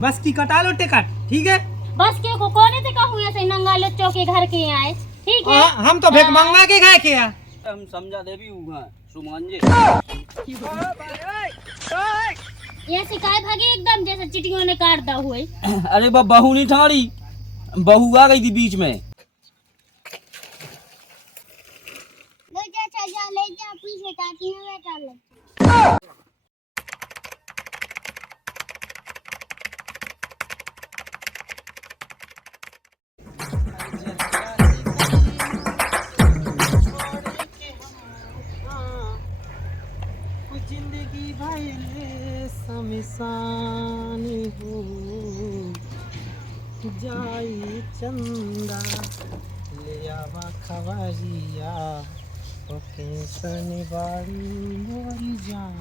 बस की कटा लो टिकट, ठीक है। बस के को कोने से कहूँ ऐसे नंगा लच्चों के घर के आए, ठीक है। हम तो भेक मंगवा के गए के हम समझा दे भी हुआ सुमान जी। ये शिकायत भागी एकदम जैसे चिटियों ने काट दा हुए। अरे बहू नहीं ठाड़ी, बहू आ गई थी बीच में। ले जा पीछे ताती में बैठा ले। जिंदगी भाई समिसानी हो जाई चंदा ले आवा खबरिया ओके शनिवारी मोरी जान।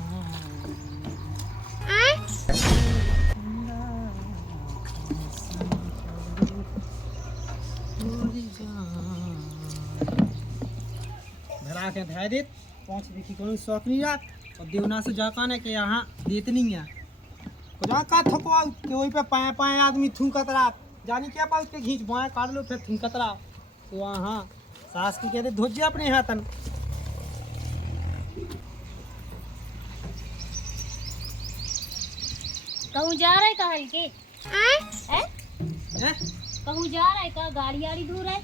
धरा के धैर्य पहुंच देखी कौन शौक नहीं रात और देवना से जाकाने के यहाँ देत नहीं है खुदा का थकवा के वही पे पाए पाए आदमी थूकत रात जानी क्या पाल के घींच बाएं काट लो फिर थूकत रहा तो वहाँ सास की कहते धोजिए अपने हाथन। कहूँ जा रहा है का हल्के हैं? कहूँ जा रहा है का गाड़ी आड़ी दूर है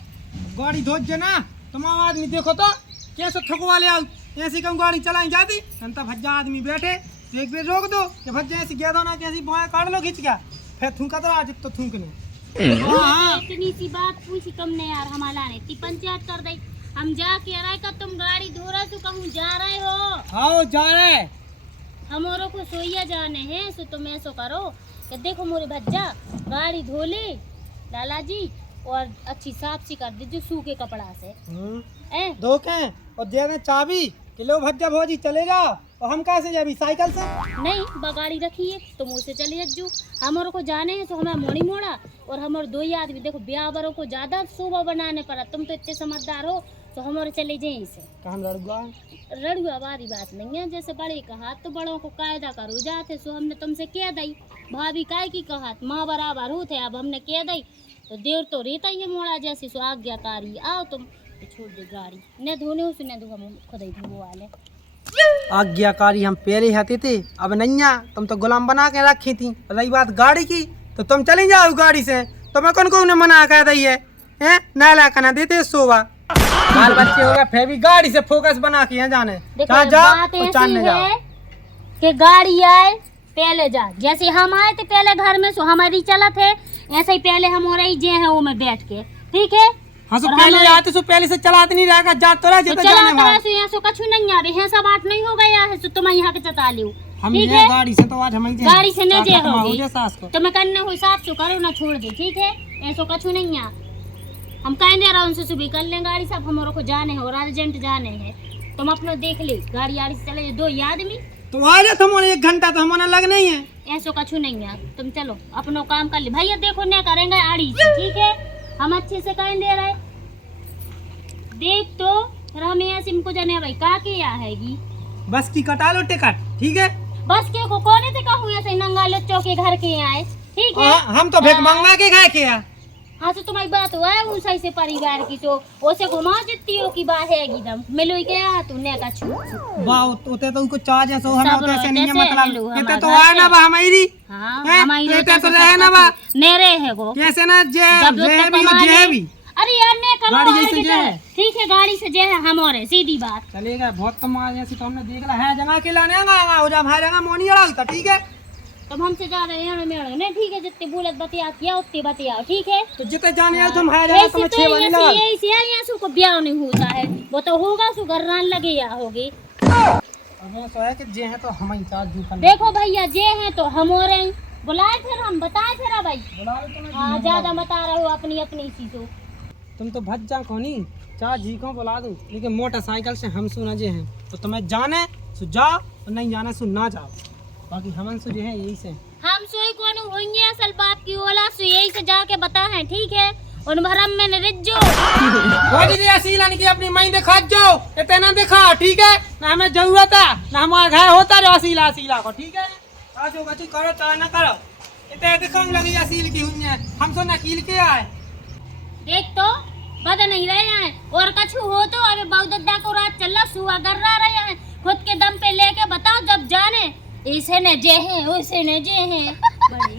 गाड़ी धोज ना तमाम आदमी देखो तो कैसे थकवा ले आओ ऐसी कम गाड़ी चलाई जाती अंता भज्जा आदमी बैठे तो एक बेर रोक दो कि भज्जा ऐसी गया ना कैसी बाएं काट लो खींच गया फिर थूकत रहा जित तो थूकने। इतनी सी बात पूछी तुमने यार हमारा ने इतनी पंचायत कर दी। हम जा के रहे का तुम गाड़ी धो रहे तो कहूँ जा रहे हो। हाँ जा रहे हमारों को सोइया जाने हैं सो तुम ऐसो करो कि देखो मोरे भज्जा गाड़ी धो ले लाला जी और अच्छी साफ सी कर दीजिए सूखे कपड़ा से धो के और दे दे चाबी कि लो भज्जा भौजी चले जाओ और हम कैसे जाबी साइकिल से नहीं बगाड़ी रखी है तुम उसे चले जू हमारों को जाने हैं तो हमें मोड़ी मोड़ा और हमारे दो ही आदमी देखो ब्याह बरों को ज्यादा शोभा बनाने पड़ा तुम तो इतने समझदार हो तो हमारे चले जाए इसे हम रड़ुआ वाली बात नहीं है जैसे बड़े कहा तो बड़ों को कायदा करो जाते सो हमने तुमसे कह दी भाभी काय की कहा माँ बराबर हो थे अब हमने कह दी तो देर तो रहता ही है मोड़ा जैसी सो आज्ञाकारी आओ तुम तो छोड़ दे गाड़ी न धोने हो सुने दो हम खुद ही धो वाले आज्ञाकारी हम पहले आते थे अब नहीं तुम तो गुलाम बना के रखी थी। रही बात गाड़ी की तो तुम चली जाओ गाड़ी से तुम्हें कौन कौन मना कर दी है नाला करना देते शोभा बाल बच्चे हो गए फिर भी गाड़ी से फोकस बना के यहाँ जाने जाओ कि गाड़ी आए पहले जा जैसे हम आए थे पहले घर में सो हमारी चला थे ऐसे ही पहले हम हो रही जे है वो में बैठ के ठीक है। हाँ सो पहले आते सो पहले से चलाते नहीं रहेगा जा तो रहा जाने वाला सो यहाँ सो कछु नहीं आ रही है सब आठ नहीं हो गया है सो तुम यहाँ के चता लियो हम ये गाड़ी से तो आज हम गाड़ी से न जे होगी तुम्हें करने हुई साफ सो करो ना छोड़ दे ठीक है ऐसो कछु नहीं आ हम कहीं दे रहा उनसे सुबह कर लें गाड़ी सब हमारे को जाने हैं और अर्जेंट जाने हैं तुम अपना देख ले गाड़ी आड़ी से चले दो आदमी तो आ जाए तुम 1 घंटा तो हमारा लग नहीं है ऐसो कछु नहीं है तुम चलो अपनो काम कर ले भैया देखो न करेंगे आड़ी से ठीक है हम अच्छे से कहीं दे रहे देख तो फिर हम ऐसे इनको जाने भाई का के आएगी बस की कटा लो टिकट ठीक है। बस के को कोने से कहूँ ऐसे नंगा लच्चों के घर के आए ठीक है। हम तो भेक मंगवा के गए के हाँ तो तुम्हारी बात हुआ है ऊंचाई से परिवार की तो ओसे घुमा जितती हो की बात है एकदम मिलो क्या तूने का छू वाह उते तो उनको चार्ज है सो हम उते से नहीं है मतलब इते तो है ना बा हमारी हां हमारी इते तो है ना बा नेरे है वो कैसे ना जे भी अरे यार ने करो ठीक है गाड़ी से जे है हमारे सीधी बात चलेगा बहुत कम आज ऐसी तो हमने देख ला है जगह के लाने आगा हो जा भाई जगह मोनी अड़ा होता ठीक है। तब हमसे जा रहे हैं मेरे ने ठीक है जितने बुलेट बतिया किया उतने बतिया ठीक है तो जितने जाने यार तुम है जगह तुम्हें 6 बजे लगा यही से यहाँ सु को ब्याह नहीं होता है वो तो होगा सु घरान लगे या होगी अब सो है कि जे है तो हम ही चार्ज दूं देखो भैया जे है तो हमारे बुलाए फिर हम बताए फिर भाई बुला लो तुम हां ज्यादा बता रहे हो अपनी अपनी चीजों तुम तो भज्जा कोनी चार जी को बुला दूं लेकिन मोटरसाइकिल से हम सुना जे हैं तो तुम्हें जाने सो जाओ और नहीं जाने सो ना जाओ बाकी हमन से जो है यही से हम सोई कौन होंगे असल बाप की ओला सो यही से जाके बता है ठीक है उन भरम में न रिजो वो दीदी असीला नहीं कि अपनी माई दिखा जाओ इतना दिखा ठीक है ना हमें जरूरत है ना हमारा घर होता जो असीला असीला को ठीक है आज जो बच्ची करो चाहे ना करो इतने दिखाऊं लगी असील की हुई है, हम तो नकील के आए। देख तो बद नहीं रहे हैं और कछु हो तो अबे बहुदद्दा को रात चल सुहा कर रहे हैं खुद के दम पे लेके बताओ जब जाने इसे ने जे हैं उसे ने जे हैं बड़ी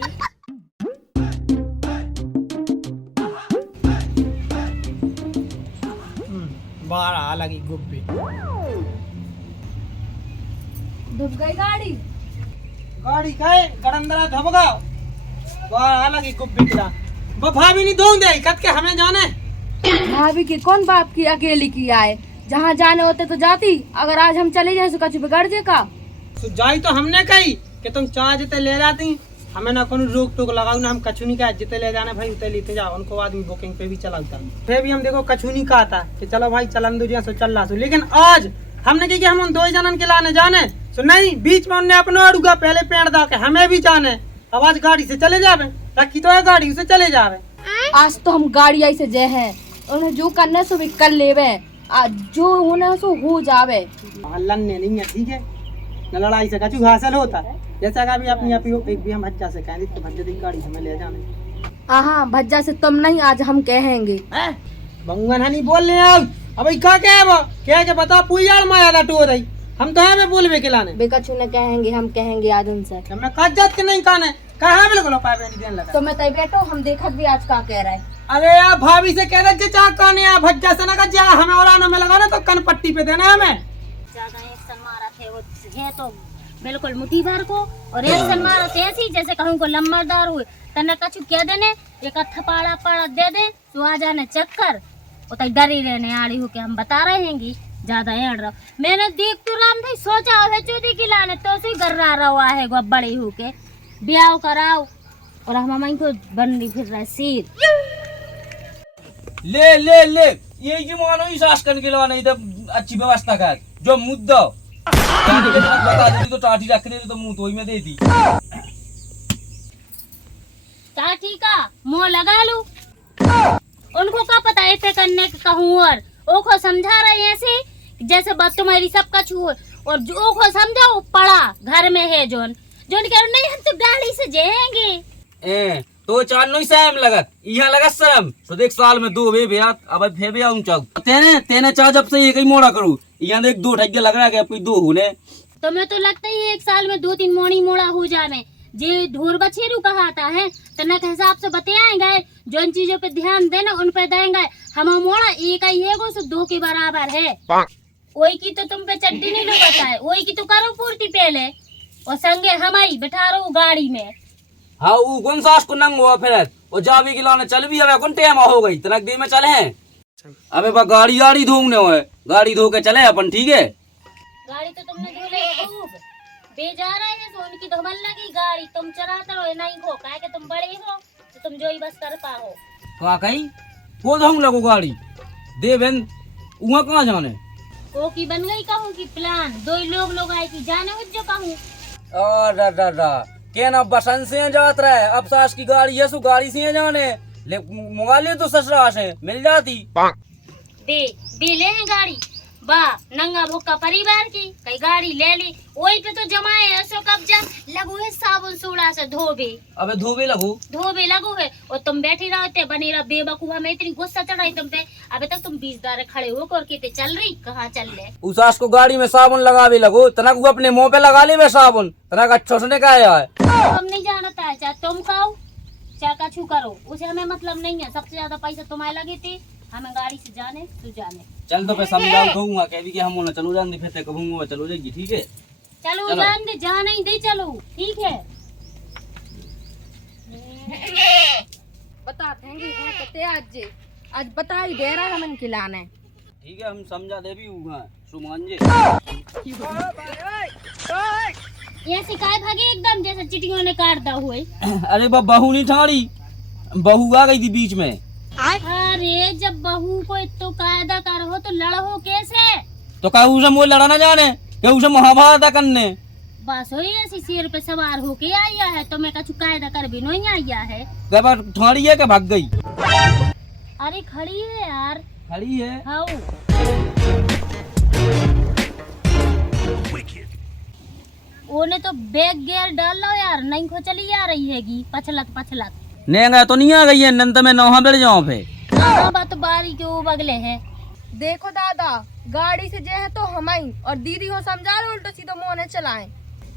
बारह लगी गुब्बी डूब गई गाड़ी गाड़ी काहे गड़ंदरा धबगाओ बारह लगी गुब्बी किला वो भाभी नहीं दूं दे कद के हमें जाने भाभी की कौन बाप की अकेली की आए, जहाँ जाने होते तो जाती, अगर आज हम चले जाए तो कछु बिगड़ जे का। तो जाई तो हमने कही कि तुम चाह जिते ले जाती, हमें ना कोनो रोक टोक लगाऊ ना, हम कछु नहीं कहा जिते ले जाने भाई उते लेते जाओ, उनको आदमी बुकिंग पे भी चलाता फिर भी हम देखो कछु नहीं कहा था कि चलो भाई चलन दो सो चल रहा सो, लेकिन आज हमने की कि हम उन दो जनन के लाने जाने सो नहीं, बीच में उनने अपना अड़ूगा पहले पेड़ दा के हमें भी जाने, अब आज गाड़ी से चले जावे, रखी तो है गाड़ी उसे चले जावे। आज तो हम गाड़ी आई से जे हैं, उन्हें जो करना सो भी कर लेवे, आज जो होना सो हो जावे। लड़ने नहीं है ठीक है, न लड़ाई से कछु हासिल होता है, जैसा कि अभी अपनी एक भी हम भज्जा से कहें तो भज्जे दिन गाड़ी हमें ले जाने। हाँ भज्जा से तुम नहीं, आज हम कहेंगे। बंगन नहीं बोल रहे अब क्या क्या है वो क्या के बता पुयाल माया लटो रही, हम तो है बोलवे के लाने बेकछु न कहेंगे, हम कहेंगे आज उनसे। मैं कज्जत के नहीं काने कहाँ बिल्कुल पाए नहीं देने लगा तो मैं तय बैठो, हम देखत भी आज का कह रहा है। अरे यार भाभी से कह रहे चाक काने यार भज्जा से ना कज्जा हमें और आने में लगाना तो कन पट्टी पे देना हमें। ज्यादा एक्शन मारा थे वो है तो बिल्कुल मुट्ठी भर को, और एक्शन मारा थे ऐसी जैसे कहूँ को लंबरदार हुए तने कछु कह देने एक थपाड़ा पाड़ा दे दे तो आ जाने चक्कर उतर डरी रहने आड़ी हो के हम बता रहेंगी ज्यादा एड़ रहा मैंने देख तो राम थे सोचा है चौधरी की लाने तो से गर्रा रहा है गो बड़ी हो के ब्याह कराओ और हम मम्मी को बंदी फिर रहे सिर ले ले ले ये की मानो ही सास करने के लिए नहीं तो अच्छी व्यवस्था कर जो मुद्दा बता देती तो टाटी रख देती तो मुंह तो ही में देती टाटी का मुंह लगा लूं उनको क्या पता ऐसे करने का कहूँ और ओ को समझा रहे ऐसे जैसे बस तुम्हारी सब का छू और जो को समझाओ पड़ा घर में है जोन जोन कह नहीं हम तो गाड़ी से जाएंगे तो चार नो सैम लगत यहाँ लगत शर्म तो देख साल में 2 वे ब्याह अब फे ब्याह ऊंचा तेने तेने चाह जब से एक ही मोड़ा करूं यहाँ देख 2 ठग्गे लग रहा है कोई 2 होने तो मैं तो लगता ही 1 साल में 2-3 मोड़ी मोड़ा हो जावे जे ढोर बछेरू कहाता है तना के हिसाब से बताएंगे जोन चीजों पे ध्यान देना उन पे देंगे हम मोड़ा एक ही है गो सो 2 के बराबर है वही की तो तुम पे चड्डी नहीं लगता है वही की तो करो पूर्ति पहले और संगे हमारी बैठा रहो गाड़ी में। हाँ वो कौन सास को नंग हुआ फिर और जा भी गिलाने चल भी अब कौन टाइम हो गई तनक देर में चले हैं अबे बा गाड़ी गाड़ी धोने हुए गाड़ी धो के चले अपन ठीक है गाड़ी तो तुमने धो ली खूब बेजार है तो उनकी धमल लगी गाड़ी तुम चलाते रहो नहीं हो काहे के तुम बड़े हो तो तुम जो ही बस कर पाओ कहा कहीं वो धोंग लगो गाड़ी दे बहन वहाँ कहाँ जाने ओ की बन गई कहूँ की प्लान 2 लोग आए की जाने हो जो कहूँ के ना बसंत से जात रहा है अब सास की गाड़ी है सो गाड़ी से जाने ले मंगा ले तो ससुराल से मिल जाती बे ले हैं गाड़ी बा नंगा भुक्का परिवार की कई गाड़ी ले ली वही पे तो जमाए ऐसो कब्जा लगू है साबुन सूड़ा से धोबे अबे धोबे लगू है और तुम बैठी रहते बनी रह बेवकूफा में इतनी गुस्सा चढ़ाई तुम पे अबे तक तुम 20 दारे खड़े हो कर के चल रही कहाँ चल ले उस सास को गाड़ी में साबुन लगावे लगो तनक वो अपने मुंह पे लगा ले वे साबुन तनक अच्छा से क्या है हम नहीं जानता है चाहे तुम खाओ चाहे कछु करो उसे हमें मतलब नहीं है सबसे ज्यादा पैसा तुम्हारे लगे थे हमें गाड़ी से जाने तू जाने चल तो मैं समझाऊ कहूँगा कह भी कि हम ना चलो जान दे फिर कहूँगा चलो जाएगी ठीक है चलो जान दे जहाँ नहीं दे चलो ठीक है बताते हैं कते आज बता ही दे रहा है हमन खिलाने ठीक है हम समझा दे भी हुआ सुमान जी ये शिकायत भागी एकदम जैसे चिटियों ने काटता हुए अरे बहू नहीं ठाड़ी बहू आ गई थी बीच में अरे जब बहू को इतना कायदा कर हो तो लड़ो कैसे तो क्या उसे मोह लड़ा ना जाने क्या उसे महाभारत करने बस वही ऐसी शेर पे सवार होके आया है तो मैं कछु कायदा कर भी नहीं आया है ठाड़ी है क्या भाग गई अरे खड़ी है यार खड़ी है ओने तो बैग गियर डाल लो यार, नहीं को चली आ रही हैगी पछलत पछलत। नेंगा तो नहीं आ गई है नंत में नौहा बैठ जाओ पे। हाँ बात बारी के वो बगले है। देखो दादा, गाड़ी से जे है तो हम ही और दीदी हो समझा लो, उल्टो सीधो मोने चलाएं।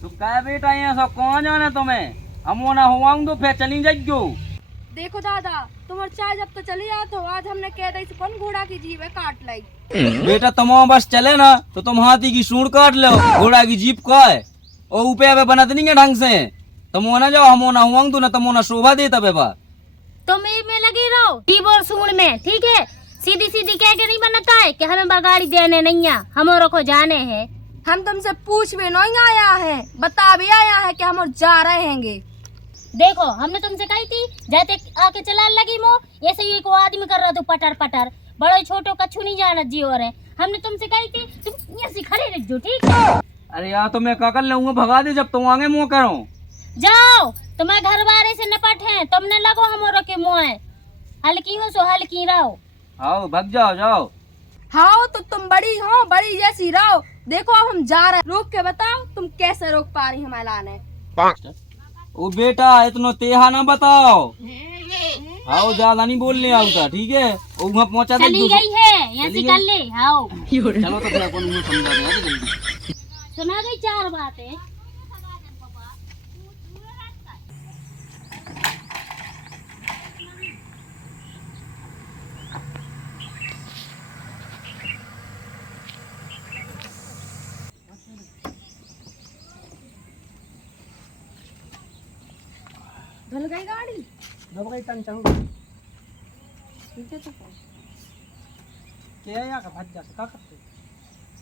तू कह बेटा ये सब कौन जाने तुम्हें, हम ना हुआऊं तो फिर चली जाइयो। देखो दादा, तुम्हारे चाय जब तो चली जात हो, आज हमने कह दी कौन घोड़ा की जीव है काट लाई। बेटा तुम बस चले ना तो तुम हाथी की सूंड काट लो, घोड़ा की जीप का है और ऊपर बनत नहीं है ढंग से। तुम ना जाओ, हम ना हुआऊं तो ना तुम ना शोभा देता बेबा। तुम में लगी रहो टीबोर सूंड में, ठीक है। सीधी सीधी कह के नहीं बनता है कि हमें गाड़ी देने नहीं है, हमारे को जाने हैं। हम तुमसे पूछ भी नहीं आया है, बता भी आया है कि हम जा रहे हैंगे। देखो हमने तुमसे कही थी जाते आके चलाने लगी मो, ऐसे ही को आदमी कर रहा तो पटर पटर, बड़ो छोटो कछु नहीं जाना जी। और है हमने तुमसे कही थी तुम ऐसे खड़े रह जो, ठीक है। अरे यार तो मैं का कर लूंगा, भगा दे जब तुम आगे मुँह करो। जाओ तुम्हारे घर वाले से निपट है, तुमने लगो हमारे के मुँह है, हल्की हो सो हल्की रहो। आओ भग जाओ जाओ। हाँ तो तुम बड़ी हो, बड़ी जैसी रहो। देखो अब हम जा रहे हैं, रोक के बताओ तुम कैसे रोक पा रही हमें लाने। ओ बेटा इतना तेहा ना बताओ, आओ ज्यादा नहीं बोलने आऊंगा, ठीक है। वहाँ पहुँचा दे। चली गई है ऐसे कर ले। आओ चलो तो फिर अपन मुझे समझा दे जल्दी। सुना गई 4 बातें। धुल गई गाड़ी। दब गई तन चढ़ू ठीक है तो क्या या का भज जा का करते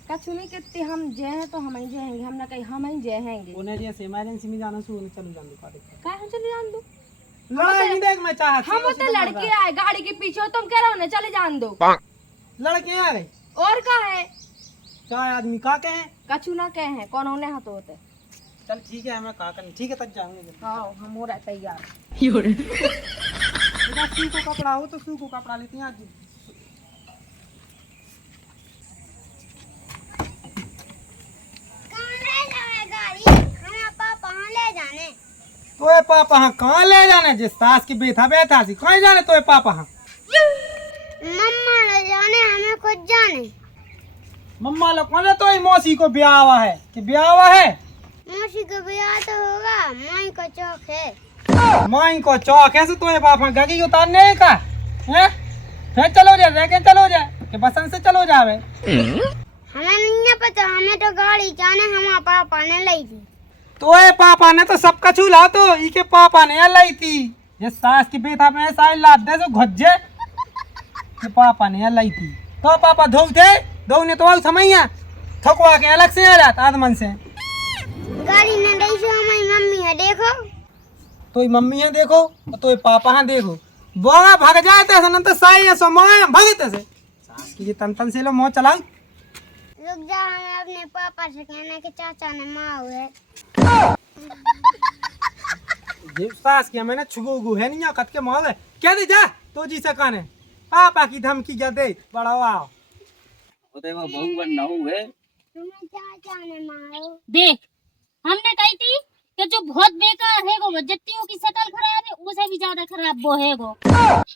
कछु नहीं कहते, हम जे हैं तो हम ही जाएंगे, हमने कही हम ही जाएंगे। उन्हें जैसे इमरजेंसी में जाना सु चल जान दो का देख का हम चले जान दो, लड़ाई नहीं देख मैं चाहत हम तो लड़के आए गाड़ी के पीछे हो, तुम कह रहे हो ना चले जान दो। लड़के आ गए और का है, चार आदमी का के हैं। कछु ना कहे हैं, कौन होने हाथ होते। चल ठीक है हमें का करनी, ठीक है तब जाएंगे। हाँ हम हो रहे तैयार। बेटा सू को कपड़ा हो तो सू को कपड़ा लेती हैं आज। तो ये पापा हाँ कहाँ ले जाने, जिस सास की बेथा बैठा सी कहाँ जाने तो ये पापा हाँ। मम्मा ले जाने, हमें खुद जाने। मम्मा लोग कौन है, तो ये मौसी को ब्याह हुआ है कि ब्याह हुआ है। मौसी को ब्याह तो होगा, माई को चौक है। माई को चौक है तो ये पापा गगी उतारने का है। फिर चलो जाए लेके चलो जाए कि बसन से चलो जावे। हमें नहीं है पता, हमें तो गाड़ी जाने हमारे पापा ने लाई थी। तो ये पापा ने तो सब कछु ला, तो इके पापा ने लाई थी। ये सास की बेटा में सारे लाद दे जो घज्जे के पापा ने लाई थी। तो पापा धोते धोने तो और समैया थकवा के अलग से आ जाता आदमन से। गाड़ी ने लाई से हमारी मम्मी है, देखो। तो ये मम्मी है देखो, तो ये पापा है देखो। बोगा भाग जाते से तो साई सो माया भगते से सास की तन तन से लो मोह चलाओ। रुक जा, हमें अपने पापा से कहना कि चाचा ने माँ हुए। ये सास की मैंने छुगू है नहीं कत के मोह क्या दे जा तो जी सकाने पापा की धमकी क्या दे बड़ा वाह। ओते वो बहू बनना हुए। हमें चाचा ने मारो। देख हमने कही थी कि जो बहुत बेकार है वो जत्तियों की शक्ल खराब है, उसे भी ज्यादा खराब वो है वो।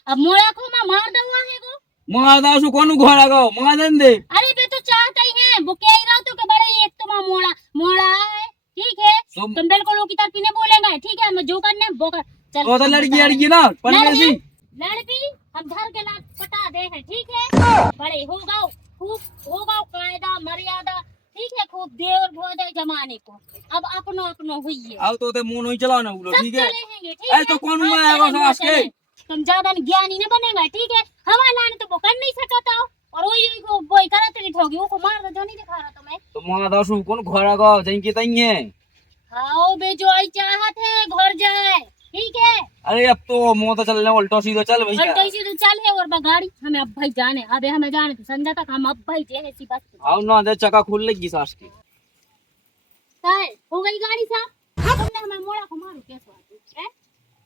अब मोड़ा को मैं मार दूंगा है वो। मार दासु कौन घोड़ा गाओ मार दन दे। अरे बे तो चाहता ही है वो, कह ही रहा तो कि बड़ा एक तुम्हारा मोड़ा मोड़ा है, ठीक है। तुम बिल्कुल लोग की तरफ नहीं बोलेंगे, ठीक है। मैं जो करने वो कर। चल वो तो लड़की लड़की ना पर ऐसी लड़की हम घर के लात पटा दे है, ठीक है। बड़े हो गाओ खूब हो गाओ कायदा मर्यादा, ठीक है। खूब देर भोद है जमाने को, अब अपनो अपनो हुई है। आओ तो ते मुंह नहीं चलाना बोलो, सब ठीक है। चलेंगे, ठीक है। ऐ तो कौन हुआ है वो सास के। तुम ज्यादा ज्ञानी न बनेगा, ठीक है। हवा लाने तो वो कर नहीं सकता हो, और वही को बोई करत नहीं ठोगी वो को मार दो, जो नहीं दिखा रहा तुम्हें। तो मार दासु कौन घोड़ा गाओ जई के तई है। हाओ बे जो आई चाहत है घर जाए, ठीक है। अरे अब तो मुंह तो चलने उल्टो सीधो चल भैया। और कैसे तो चल है और गाड़ी हमें अब भाई जाने, अबे हमें जाने तो संजा तक हम अब भाई जे है सी बस। आओ ना दे चक्का खुल लेगी सास की। काय हो गई गाड़ी साहब, तुमने हमें मोड़ा को मारू कैसे आती है?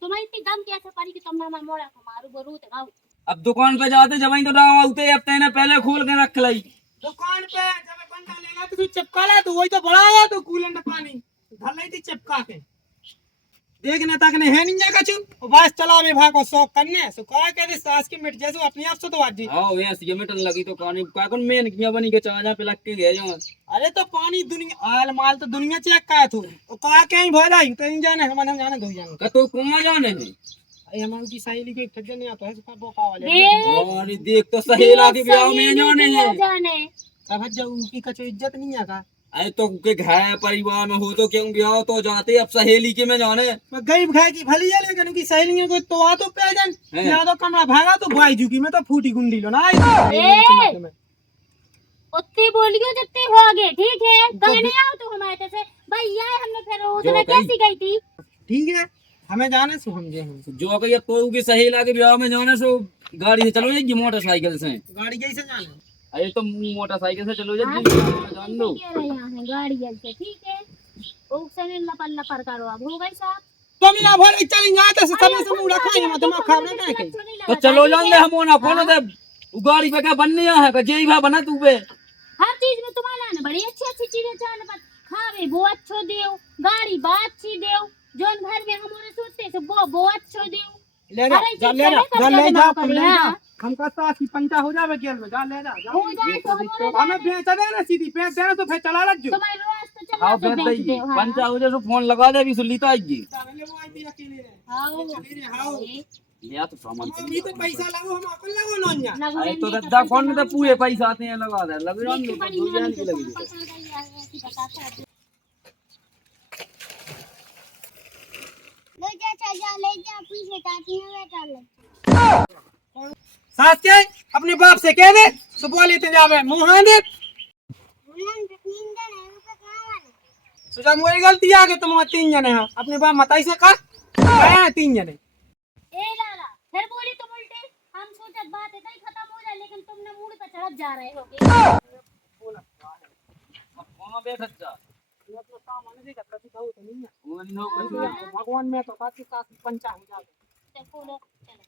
तुम्हारी इतनी दम कैसे पड़ी कि तुमने हमें मोड़ा को मारू वो रूत गाओ। अब दुकान पे जाते जब तो डाव आते अब तेने पहले खोल के रख लाई। दुकान पे जब बंदा लेगा तो तू चिपका ला तो वही तो बढ़ाया तो कूलेंट पानी धर ली थी चिपका के देखने तक ने है नहीं कछु और बस चला में भागो शौक करने सो कहा के दे सास की मिट जैसे अपने आप से तो आज हां वे ये मिटन लगी तो कहानी का कौन मेन किया बनी के चाजा पे लग के गए जो अरे तो पानी दुनिया आल माल तो दुनिया चेक का है तू और कहा के ही भरा ही तो नहीं जाने हम जाने दो जाने का तो कौन जाने है अरे हमारी की सहेली के ठग नहीं आता है इसका बोका वाले और देख तो सहेला के ब्याह में जाने है जाने अब जब उनकी कछु इज्जत नहीं है का अरे तो के घर परिवार में हो तो क्यों ब्याह तो जाते अब सहेली के में जाने मैं गरीब खाए की भली है लेकिन उनकी सहेलियों को तो आ तो पैदल हैं। यहाँ तो कमरा भागा तो भाई झुकी में तो फूटी गुंडी लो ना उतनी बोलियो जितनी होगे ठीक है कहने आओ तो हमारे जैसे भैया हमने फिर उधर कैसी गई थी ठीक है हमें जाने सो समझे हम जो कहिए तो की सहेला के ब्याह में जाने सो गाड़ी से चलो ये मोटरसाइकिल से गाड़ी कैसे जाने अरे तो मोटरसाइकिल से चलो हाँ, जब जान लो यहाँ है गाड़ी से ठीक है उससे लपड़ लपड़ करो अब हो गई साहब तुम यहाँ भर चली जाते से समय से मुड़ा खाएंगे मैं तुम्हें खाने नहीं कहीं तो चलो जान ले हम ना कौन दे गाड़ी पे क्या बनने है का जेई भा बना तू पे हर चीज में तुम्हारा ना बड़ी अच्छी अच्छी चीजें चाहने पर खावे वो अच्छो देओ गाड़ी बात अच्छी देओ जोन घर में हमारे सोचते से वो अच्छो देओ ले जा जा ले जा तुम ले जा हम का साथ की पंचा हो जावे गेल में जा ले जा हो जाए तो हमारे हमें बेच दे ना सीधी बेच देना तो फिर चला लग जो तुम्हारे रास्ते चलना हां तो बेच बेच दई दो हाँ पंचा हो जो फोन लगा दे भी सुली तो आएगी वो आई थी अकेले रे हाँ हां या तो सामान अभी तो पैसा लगो हम अपन लगो नोनिया अरे तो दद्दा कौन में तो पूरे पैसा आते हैं लगा दे लग जान लो तो जान की लगी ले जा चाचा ले जा पीछे ताती है बेटा ले साथ के अपने बाप से कह दे सो बोले ते जावे मुंह दे नींद नींद नहीं रुपए कहां वाले सो जब मोरी गलती आ गई तुम तीन जने हो अपने बाप मताई से कर हां तीन जने ए लाला फिर बोली तुम उल्टे हम सोचत बात है नहीं खत्म हो जाए लेकिन तुमने मूड पे चढ़ जा रहे होगे कहां बैठ जा ये अपना काम आने देगा कभी तो नहीं है वो नो भगवान में तो साथ के साथ पंचा हो जावे चलो चलो